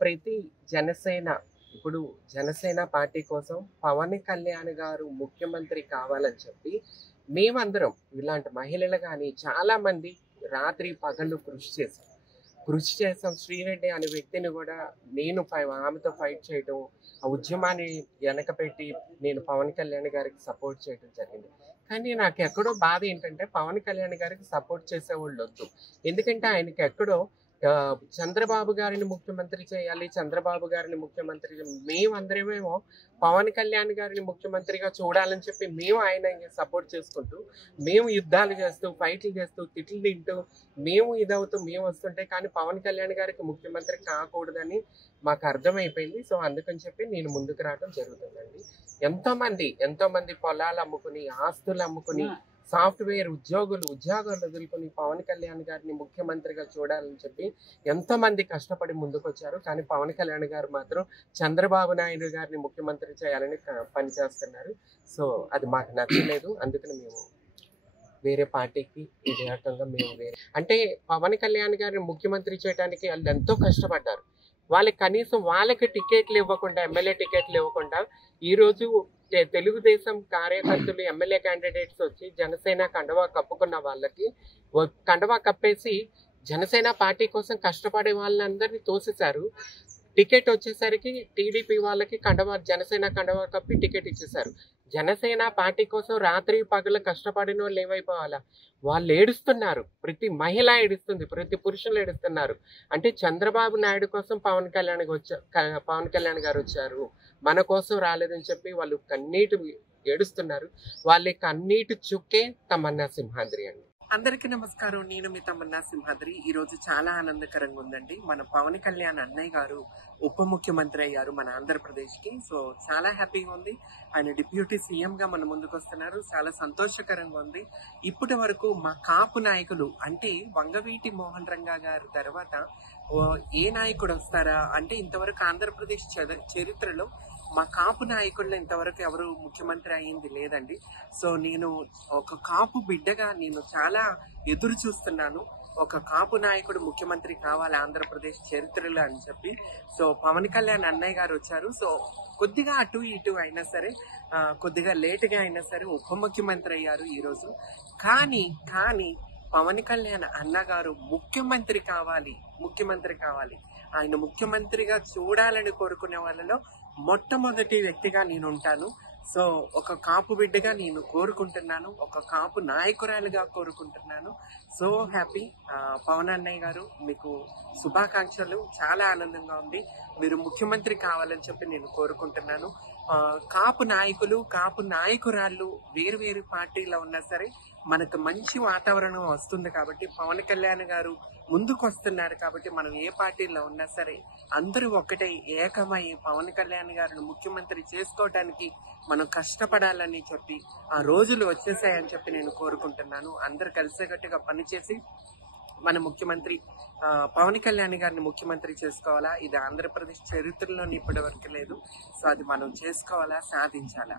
ప్రతి జనసేన ఇప్పుడు జనసేన పార్టీ కోసం పవన్ కళ్యాణ్ గారు ముఖ్యమంత్రి కావాలని చెప్పి మేమందరం ఇలాంటి మహిళలు కానీ చాలా మంది రాత్రి పగళ్ళు కృషి చేసాం. శ్రీరెడ్డి అనే వ్యక్తిని కూడా నేను ఆమెతో ఫైట్ చేయడం, ఆ ఉద్యమాన్ని వెనక పెట్టి నేను పవన్ కళ్యాణ్ గారికి సపోర్ట్ చేయడం జరిగింది. కానీ నాకు ఎక్కడో బాధ ఏంటంటే పవన్ కళ్యాణ్ గారికి సపోర్ట్ చేసేవాళ్ళు వద్దు. ఎందుకంటే ఆయనకి ఎక్కడో చంద్రబాబు గారిని ముఖ్యమంత్రి చేయాలి, చంద్రబాబు గారిని ముఖ్యమంత్రి మేమందరమేమో పవన్ కళ్యాణ్ గారిని ముఖ్యమంత్రిగా చూడాలని చెప్పి మేము ఆయన సపోర్ట్ చేసుకుంటూ మేము యుద్ధాలు చేస్తూ ఫైట్లు చేస్తూ తిట్లు తింటూ మేము ఇదవుతూ మేము వస్తుంటే కానీ పవన్ కళ్యాణ్ గారికి ముఖ్యమంత్రి కాకూడదని మాకు అర్థమైపోయింది. సో అందుకని చెప్పి నేను ముందుకు రావడం జరుగుతుందండి. ఎంతో మంది పొలాలు అమ్ముకుని ఆస్తులు అమ్ముకుని సాఫ్ట్వేర్ ఉద్యోగాలు వదులుకొని పవన్ కళ్యాణ్ గారిని ముఖ్యమంత్రిగా చూడాలని చెప్పి ఎంతో మంది కష్టపడి ముందుకొచ్చారు. కానీ పవన్ కళ్యాణ్ గారు మాత్రం చంద్రబాబు నాయుడు గారిని ముఖ్యమంత్రి చేయాలని పనిచేస్తున్నారు. సో అది మాకు నచ్చలేదు. అందుకని మేము వేరే పార్టీకి ఈ రకంగా మేము అంటే పవన్ కళ్యాణ్ గారిని ముఖ్యమంత్రి చేయడానికి వాళ్ళు ఎంతో కష్టపడ్డారు. వాళ్ళకి టికెట్లు ఇవ్వకుండా, ఎమ్మెల్యే టికెట్లు ఇవ్వకుండా ఈరోజు తెలుగుదేశం కార్యకర్తలు ఎమ్మెల్యే క్యాండిడేట్స్ వచ్చి జనసేన కండవా కప్పుకున్న వాళ్ళకి కండవా కప్పేసి జనసేన పార్టీ కోసం కష్టపడే వాళ్ళందరినీ తోసేశారు. టికెట్ వచ్చేసరికి టీడీపీ వాళ్ళకి జనసేన కండవా కప్పి టికెట్ ఇచ్చేశారు. జనసేన పార్టీ కోసం రాత్రి పగలు కష్టపడిన వాళ్ళు ఏమైపోవాలా? వాళ్ళు ఏడుస్తున్నారు. ప్రతి మహిళ ఏడుస్తుంది, ప్రతి పురుషులు ఏడుస్తున్నారు. అంటే చంద్రబాబు నాయుడు కోసం పవన్ కళ్యాణ్ గారు వచ్చారు, మన కోసం రాలేదని చెప్పి వాళ్ళు కన్నీటి ఏడుస్తున్నారు. వాళ్ళ కన్నీటి చుక్కే తమన్నా సింహాద్రి అండి. అందరికీ నమస్కారం. నేను మీ తమన్నా సింహాద్రి. ఈ రోజు చాలా ఆనందకరంగా ఉందండి. మన పవన్ కళ్యాణ్ అన్నయ్య గారు ఉప ముఖ్యమంత్రి అయ్యారు మన ఆంధ్రప్రదేశ్ కి. సో చాలా హ్యాపీగా ఉంది. ఆయన డిప్యూటీ సీఎం గా మన ముందుకు వస్తున్నారు. చాలా సంతోషకరంగా ఉంది. ఇప్పటి వరకు మా కాపు నాయకులు అంటే వంగవీటి మోహన్ రంగా గారి తర్వాత ఏ నాయకుడు వస్తారా అంటే ఇంతవరకు ఆంధ్రప్రదేశ్ చరిత్రలో మా కాపు నాయకుల్లో ఇంతవరకు ఎవరు ముఖ్యమంత్రి అయ్యింది లేదండి. సో నేను ఒక కాపు బిడ్డగా నేను చాలా ఎదురు చూస్తున్నాను. ఒక కాపు నాయకుడు ముఖ్యమంత్రి కావాలి ఆంధ్రప్రదేశ్ చరిత్రలో అని చెప్పి. సో పవన్ కళ్యాణ్ అన్నయ్య గారు వచ్చారు. సో కొద్దిగా అటు ఇటు అయినా సరే, కొద్దిగా లేటుగా అయినా సరే ఉప ముఖ్యమంత్రి అయ్యారు ఈ రోజు. కానీ పవన్ కళ్యాణ్ అన్నగారు ముఖ్యమంత్రి కావాలి. ఆయన ముఖ్యమంత్రిగా చూడాలని కోరుకునే వాళ్ళలో మొట్టమొదటి వ్యక్తిగా నేను ఉంటాను. సో ఒక కాపు బిడ్డగా నేను కోరుకుంటున్నాను, ఒక కాపు నాయకురాలుగా కోరుకుంటున్నాను. So happy. పవన్ అన్నయ్య గారు మీకు శుభాకాంక్షలు. చాలా ఆనందంగా ఉంది. మీరు ముఖ్యమంత్రి కావాలని చెప్పి నేను కోరుకుంటున్నాను. కాపు నాయకులు, కాపు నాయకురాళ్ళు వేరు పార్టీలో ఉన్నా సరే మనకు మంచి వాతావరణం వస్తుంది కాబట్టి పవన్ కళ్యాణ్ గారు ముందుకు వస్తున్నారు కాబట్టి మనం ఏ పార్టీలో ఉన్నా సరే అందరూ ఒక్కటే ఏకమై పవన్ కళ్యాణ్ గారిని ముఖ్యమంత్రి చేసుకోవడానికి మనం కష్టపడాలని చెప్పి ఆ రోజులు వచ్చేసాయని చెప్పి నేను కోరుకుంటున్నాను. అందరు కలిసికట్టుగా పనిచేసి మన ముఖ్యమంత్రి పవన్ కళ్యాణ్ గారిని ముఖ్యమంత్రి చేసుకోవాలా. ఇది ఆంధ్రప్రదేశ్ చరిత్రలోని ఇప్పటి వరకు లేదు. సో అది మనం చేసుకోవాలా, సాధించాలా.